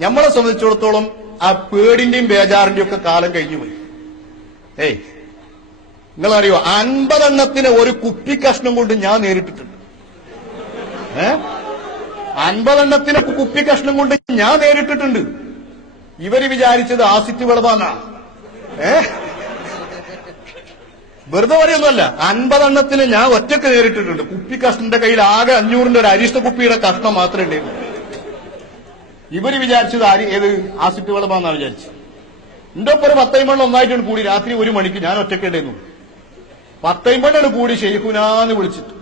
നമ്മളെ സംബന്ധിച്ചിടത്തോളം ആ പേടിന്റെയും ബേജാറിന്റെയും ഒക്കെ കാലം കഴിഞ്ഞു പോയി. നിങ്ങളറിയോ 50 എണ്ണത്തിന് ഒരു കുപ്പി കഷ്ണം കൊണ്ട് ഞാൻ നേരിട്ടിട്ടുണ്ട്. 50 എണ്ണത്തിന് കുപ്പി കഷ്ണം കൊണ്ട് ഞാൻ നേരിട്ടിട്ടുണ്ട്. ഇവര് വിചാരിച്ചത് ആസിറ്റ് വിളവാന്നാ. വെറുതെ പറയൊന്നുമല്ല. 50 എണ്ണത്തിന് ഞാൻ ഒറ്റക്ക് നേരിട്ടിട്ടുണ്ട്. കുപ്പി കഷ്ണന്റെ കയ്യിൽ ആകെ 500ന്റെ ഒരു അരിഷ്ട കുപ്പിയുടെ കഷ്ണം മാത്രമേ ഉണ്ടായിരുന്നു. ഇവര് വിചാരിച്ചത് ഏത് ആസിറ്റ് വിളവാന്നാ വിചാരിച്ചത്. എന്റെ ഒപ്പം ഒരു 10 ഒന്നായിട്ടാണ് കൂടി. രാത്രി 1 മണിക്ക് ഞാൻ ഒറ്റക്കേണ്ടായിരുന്നു. 10 കൂടി ഷെയ്ഖുനാന്ന് വിളിച്ചിട്ട്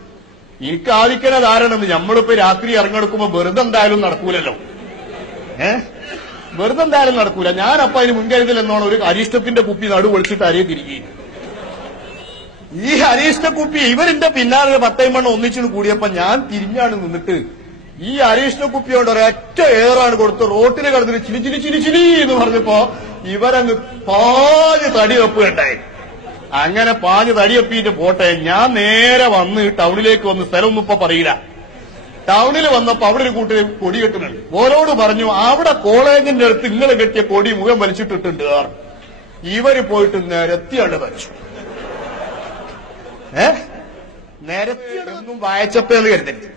എനിക്ക് ആദിക്കണ ധാരണ നമ്മളിപ്പോ രാത്രി ഇറങ്ങെടുക്കുമ്പോ വെറുതെ എന്തായാലും നടക്കൂലല്ലോ. വെറുതെ എന്തായാലും നടക്കൂല. ഞാനപ്പ അതിന് മുൻകരുതൽ എന്നോണം ഒരു അരിഷ്ടത്തിന്റെ കുപ്പി നടു വിളിച്ചിട്ട് അരിയെ തിരികെ. ഈ അരിഷ്ട കുപ്പി ഇവരിന്റെ പിന്നാലെ 10 ഒന്നിച്ചിട്ട് കൂടിയപ്പോ ഞാൻ തിരിഞ്ഞാണ് നിന്നിട്ട് ഈ അരിഷ്ട കുപ്പി കൊണ്ട് ഒരൊറ്റ ഏറാണ് കൊടുത്ത് റോട്ടിൽ കിടന്നിട്ട് ചിലി ചിലി ചിലി ചിലി എന്ന് പറഞ്ഞപ്പോ ഇവരങ്ങ് പാഞ്ഞ് തടി വെപ്പുകണ്ടായി. അങ്ങനെ പാഞ്ഞ് തടിയെപ്പിയിട്ട് പോട്ടെ, ഞാൻ നേരെ വന്ന് ടൗണിലേക്ക് വന്ന് സ്ഥലമൊന്നും ഇപ്പൊ പറയില്ല. ടൗണിൽ വന്നപ്പോ അവിടെ ഒരു കൂട്ടര് കൊടി കെട്ടുന്നുണ്ട്. ഓരോട് പറഞ്ഞു അവിടെ കോളേജിന്റെ അടുത്ത് ഇങ്ങള് കെട്ടിയ കൊടി മുഖം വലിച്ചിട്ടിട്ടുണ്ട്. ഇവര് പോയിട്ട് നിരത്തിയാണ് വെച്ചു. നിരത്തിയൊന്നും വായിച്ചപ്പോ എന്ന് കരുതരുത്.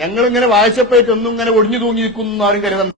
ഞങ്ങളിങ്ങനെ വായിച്ചപ്പോയിട്ട് ഒന്നും ഇങ്ങനെ ഒടിഞ്ഞു തൂങ്ങി നിൽക്കുന്നു ആരും കരുതണ്ട.